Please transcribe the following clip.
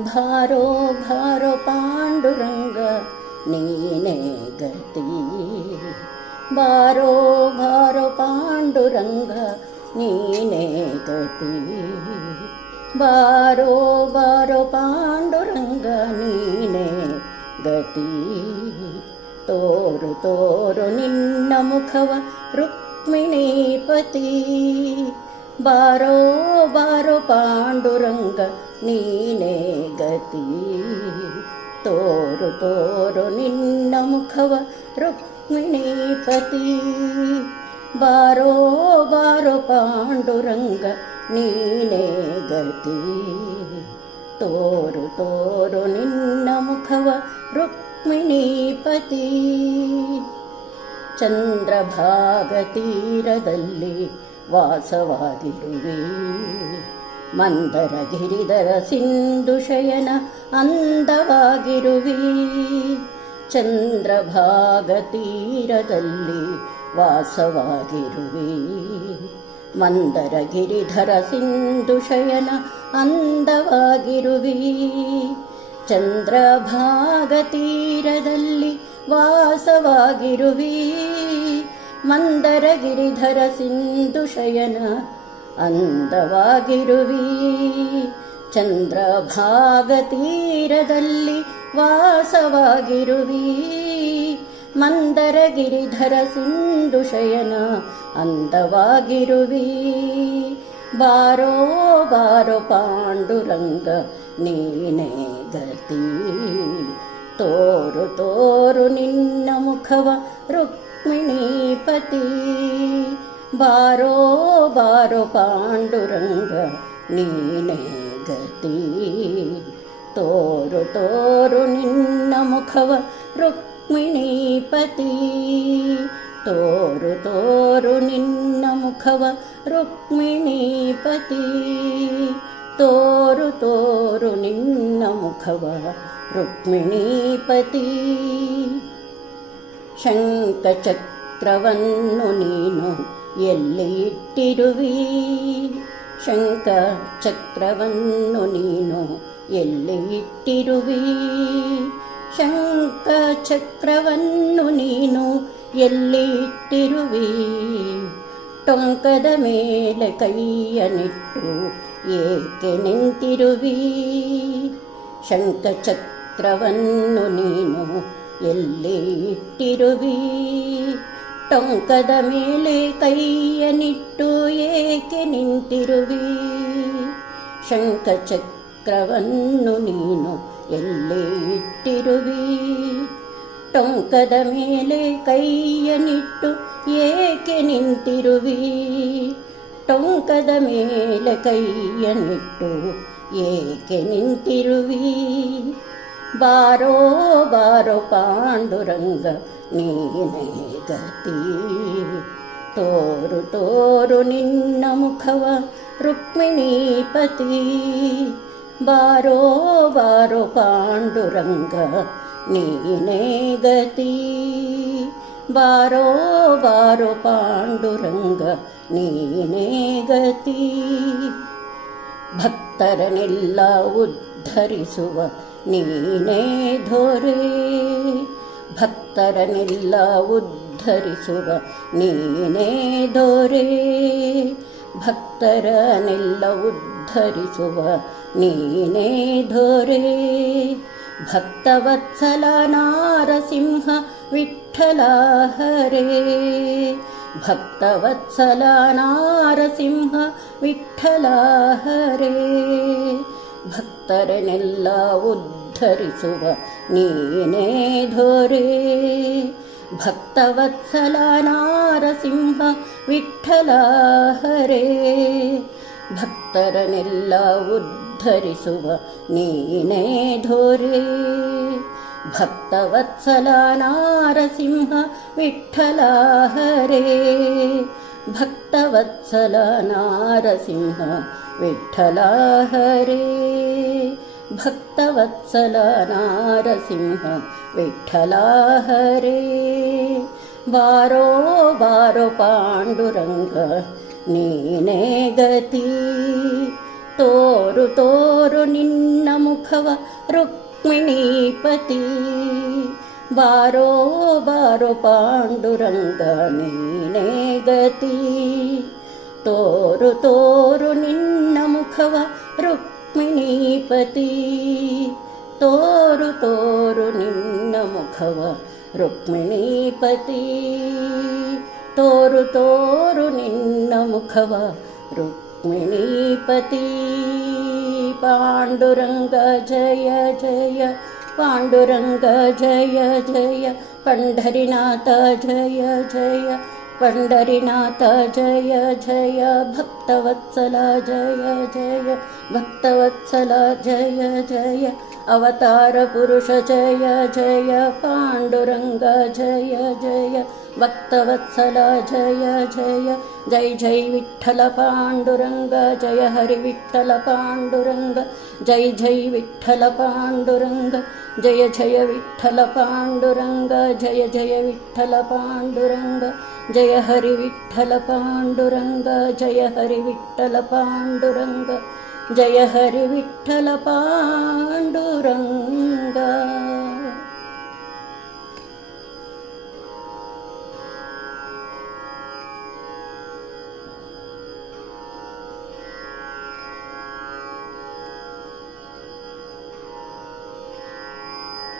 भारो भारो पाण्डुरङ्ग नीने गति। भारो भारो पाण्डुरङ्ग नीने गति। बारो बारो पाण्डुरङ्ग नीने गति। तोरु तोरु निन्न मुखव रुक्मिणीपति। बारो बारो पाण्डुरङ्ग ನೀನೇ ಗತಿ. ತೋರು ತೋರು ನಿನ್ನ ಮುಖವ ರುಕ್ಮಿಣೀಪತಿ ಬಾರೋ ಬಾರೋ ಪಾಂಡುರಂಗ ನೀನೇ ಗತಿ. ತೋರು ತೋರು ನಿನ್ನ ಮುಖವ ರುಕ್ಮಿಣೀಪತಿ ಚಂದ್ರಭಾಗ ತೀರದಲ್ಲಿ ವಾಸವಾಗಿರುವೆ. ಮಂದರ ಗಿರಿಧರ ಸಿಂಧು ಶಯನ ಅಂದವಾಗಿರುವಿ. ಚಂದ್ರಭಾಗ ತೀರದಲ್ಲಿ ವಾಸವಾಗಿರುವಿ. ಮಂದರ ಗಿರಿಧರ ಸಿಂಧು ಶಯನ ಅಂದವಾಗಿರುವಿ. ಚಂದ್ರಭಾಗ ತೀರದಲ್ಲಿ ವಾಸವಾಗಿರುವಿ. ಮಂದರ ಗಿರಿಧರ ಸಿಂಧು ಶಯನ ಅಂದವಾಗಿರುವಿ. ಚಂದ್ರಭಾಗ ತೀರದಲ್ಲಿ ವಾಸವಾಗಿರುವಿ. ಮಂದರ ಗಿರಿಧರ ಸಿಂಧು ಶಯನ ಅಂದವಾಗಿರುವಿ. ಬಾರೋ ಬಾರೋ ಪಾಂಡುರಂಗ ನೀನೇ ಗತಿ. ತೋರು ತೋರು ನಿನ್ನ ಮುಖವ ರುಕ್ಮಿಣೀಪತಿ. ಬಾರೋ ಬಾರೋ ಪಾಂಡುರಂಗ ನೀನೇ ಗತಿ ತೋರು ತೋರು ನಿನ್ನ ಮುಖವ ರುಕ್ಮಿಣೀಪತಿ ತೋರು ತೋರು ನಿನ್ನ ಮುಖವ ರುಕ್ಮಿಣೀಪತಿ ತೋರು ತೋರು ನಿನ್ನ ಮುಖವ ರುಕ್ಮಿಣೀಪತಿ ಶಂಖಚಕ್ರವನ್ನು ನೀನು ಎಲ್ಲಿ ಇಟ್ಟಿರುವಿ ಶಂಕ ಚಕ್ರವನ್ನು ನೀನು ಎಲ್ಲಿ ಇಟ್ಟಿರುವಿ ಶಂಕ ಚಕ್ರವನ್ನು ನೀನು ಎಲ್ಲಿ ಇಟ್ಟಿರುವಿ ಟೊಂಕದ ಮೇಲೆ ಕೈಯನಿಟ್ಟು ಏಕೆ ನಿಂತಿರುವಿ? ಶಂಖಚಕ್ರವನ್ನು ನೀನು ಎಲ್ಲಿ ಇಟ್ಟಿರುವಿ ಟೊಂಕದ ಮೇಲೆ ಕೈಯನಿಟ್ಟು ಏಕೆ ನಿಂತಿರುವಿ? ಶಂಖಚಕ್ರವನ್ನು ನೀನು ಎಲ್ಲಿ ಇಟ್ಟಿರುವಿ? ಟೊಂಕದ ಮೇಲೆ ಕೈಯನಿಟ್ಟು ಏಕೆ ನಿಂತಿರುವಿ? ಟೊಂಕದ ಮೇಲೆ ಕೈಯನಿಟ್ಟು ಏಕೆ ನಿಂತಿರುವಿ? ಬಾರೋ ಬಾರೋ ಪಾಂಡುರಂಗ ಗತಿ ತೋರು ತೋರು ನಿನ್ನ ಮುಖವ ರುಕ್ಮಿಣೀಪತಿ ಬಾರೋ ಬಾರೋ ಪಾಂಡುರಂಗ ನೀನೇ ಗತಿ ಬಾರೋ ಬಾರೋ ಪಾಂಡುರಂಗ ನೀನೇ ಗತಿ ಭಕ್ತರನ್ನೆಲ್ಲ ಉದ್ಧರಿಸುವ ನೀನೇ ಧೋರೆ. ಭಕ್ತರನ್ನೆಲ್ಲ ಉದ್ಧರಿಸುವ ನೀನೇ ಧೋರೆ ಭಕ್ತರನ್ನೆಲ್ಲ ಉದ್ಧರಿಸುವ ನೀನೇ ಧೋರೆ ಭಕ್ತವತ್ಸಲ ನಾರಸಿಂಹ ವಿಠಲ ಹರೇ ಭಕ್ತವತ್ಸಲ ನಾರಸಿಂಹ ವಿಠಲ ಹರೇ ಭಕ್ತರನ್ನೆಲ್ಲ ಉದ್ಧರಿಸುವ ನೀನೇ ಧೋರೇ. ಭಕ್ತವತ್ಸಲ ನಾರಸಿಂಹ ವಿಠಲ ಹರೇ. ಭಕ್ತರನೆಲ್ಲ ಉದ್ಧರಿಸುವ ನೀನೇ ಧೋರೇ. ಭಕ್ತವತ್ಸಲ ನಾರಸಿಂಹ ವಿಠಲ ಹರೇ. ಭಕ್ತವತ್ಸಲ ನಾರಸಿಂಹ ವಿಠಲ ಹರೇ. भक्तवत्सल भक्तवत्सलनारसिंह विठ्ठलाह रे वारो बारोपाण्डुरङ्गने गती। गति। तोरु तोरु निन्न तोरुतोरुनिन्नमुखव ಮುಖವ ರುಕ್ಮಿಣೀಪತಿ ತೋರು ತೋರು ನಿನ್ನ ಮುಖವ ರುಕ್ಮಿಣೀಪತಿ ತೋರು ತೋರು ನಿನ್ನ ಮುಖವ ರುಕ್ಮಿಣೀಪತಿ ಪಾಂಡುರಂಗ ಜಯ ಜಯ ಪಾಂಡುರಂಗ ಜಯ ಜಯ ಪಂಢರಿನಾಥ ಜಯ ಜಯ पण्डरिनाथ जय जय भक्तवत्सला जय जय भक्तवत्सला जय जय अवतारपुरुष जय जय पाण्डुरङ्ग जय जय भक्तवत्सला जय जय जय जय विठ्ठल पाण्डुरङ्ग जय हरिविठ्ठल पाण्डुरङ्ग जय जय विठ्ठल पाण्डुरङ्ग जय जय विठ्ठल पाण्डुरङ्ग जय जय विठ्ठल पाण्डुरङ्ग जय हरिविठ्ठलपाण्डुरङ्ग जय हरिविठ्ठलपाण्डुरङ्ग जय हरिविठ्ठलपाण्डुरङ्ग